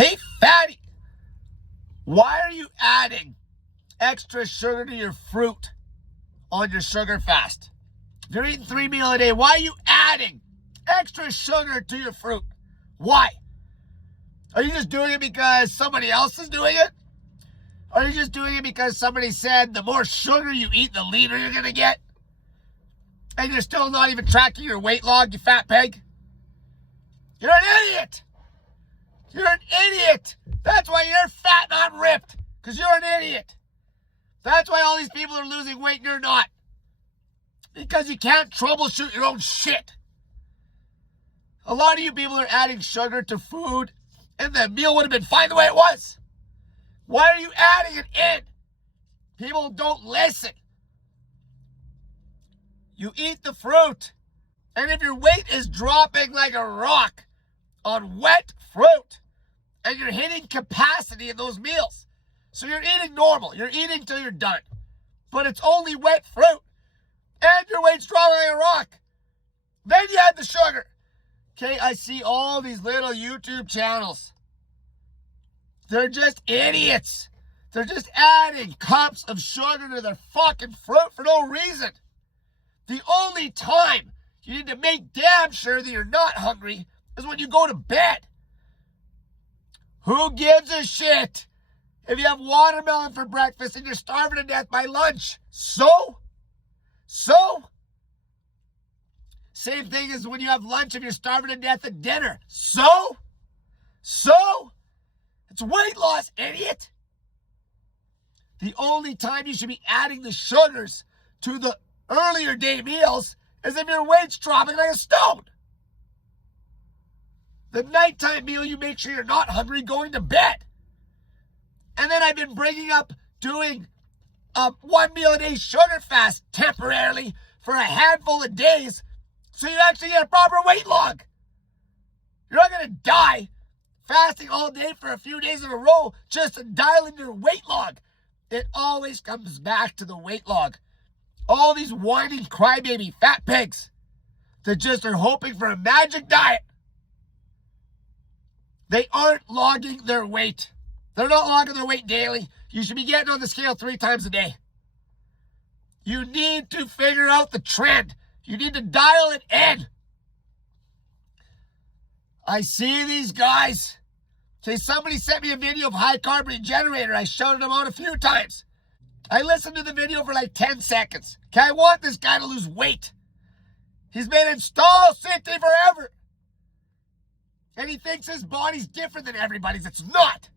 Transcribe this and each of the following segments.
Hey, fatty, why are you adding extra sugar to your fruit on your sugar fast? If you're eating 3 meals a day, why are you adding extra sugar to your fruit? Why? Are you just doing it because somebody else is doing it? Or are you just doing it because somebody said the more sugar you eat, the leaner you're going to get? And you're still not even tracking your weight log, you fat pig? You're an idiot! You're an idiot! That's why you're fat, not ripped. Because you're an idiot. That's why all these people are losing weight and you're not. Because you can't troubleshoot your own shit. A lot of you people are adding sugar to food and the meal would have been fine the way it was. Why are you adding it in? People don't listen. You eat the fruit. And if your weight is dropping like a rock on wet fruit, and you're hitting capacity in those meals, so you're eating normal, you're eating till you're done, but it's only wet fruit, and your weight's dropping like a rock, then you add the sugar. Okay, I see all these little YouTube channels. They're just idiots. They're just adding cups of sugar to their fucking fruit for no reason. The only time you need to make damn sure that you're not hungry is when you go to bed. Who gives a shit if you have watermelon for breakfast and you're starving to death by lunch? So? Same thing as when you have lunch and you're starving to death at dinner. So? It's weight loss, idiot. The only time you should be adding the sugars to the earlier day meals is if your weight's dropping like a stone. The nighttime meal, you make sure you're not hungry going to bed. And then I've been bringing up doing a 1 meal a day sugar fast temporarily for a handful of days so you actually get a proper weight log. You're not going to die fasting all day for a few days in a row just to dial in your weight log. It always comes back to the weight log. All these whining crybaby fat pigs that just are hoping for a magic diet. They aren't logging their weight. They're not logging their weight daily. You should be getting on the scale 3 times a day. You need to figure out the trend. You need to dial it in. I see these guys. Okay, somebody sent me a video of high carb regenerator. I shouted them out a few times. I listened to the video for like 10 seconds. Okay, I want this guy to lose weight. He's been in Stall City forever. And he thinks his body's different than everybody's. It's not.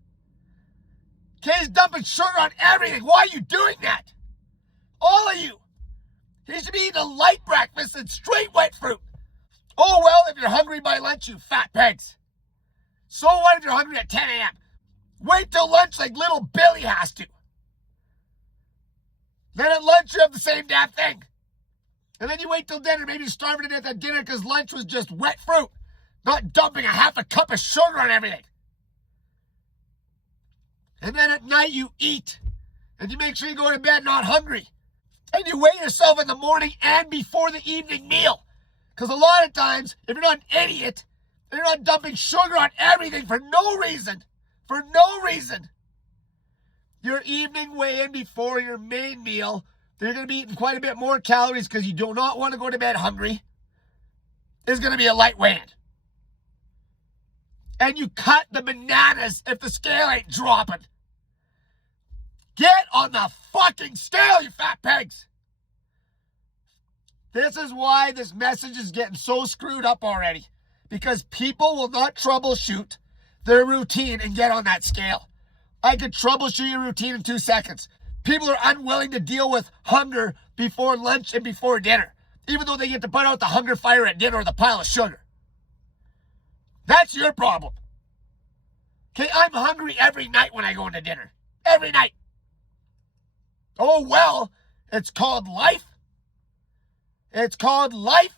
Okay, he's dumping sugar on everything. Why are you doing that? All of you. He should be eating a light breakfast and straight wet fruit. Oh, well, if you're hungry by lunch, you fat pigs. So what if you're hungry at 10 a.m.? Wait till lunch like little Billy has to. Then at lunch, you have the same damn thing. And then you wait till dinner. Maybe you're starving to death at dinner because lunch was just wet fruit. Not dumping a half a cup of sugar on everything. And then at night you eat. And you make sure you go to bed not hungry. And you weigh yourself in the morning and before the evening meal. Because a lot of times, if you're not an idiot, you're not dumping sugar on everything for no reason. Your evening weigh-in before your main meal, you're going to be eating quite a bit more calories because you do not want to go to bed hungry, is going to be a light weigh-in. And you cut the bananas if the scale ain't dropping. Get on the fucking scale, you fat pigs. This is why this message is getting so screwed up already. Because people will not troubleshoot their routine and get on that scale. I could troubleshoot your routine in 2 seconds. People are unwilling to deal with hunger before lunch and before dinner. Even though they get to put out the hunger fire at dinner or the pile of sugar. That's your problem. Okay, I'm hungry every night when I go into dinner. Every night. Oh, well, it's called life. It's called life.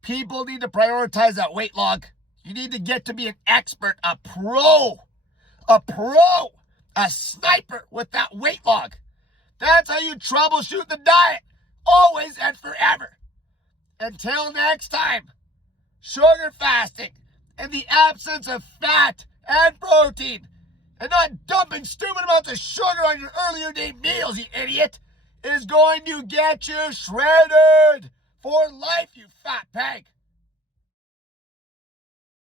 People need to prioritize that weight log. You need to get to be an expert, a pro, a sniper with that weight log. That's how you troubleshoot the diet. Always and forever. Until next time. sugar fasting in the absence of fat and protein and not dumping stupid amounts of sugar on your earlier day meals, you idiot, is going to get you shredded for life, you fat pig.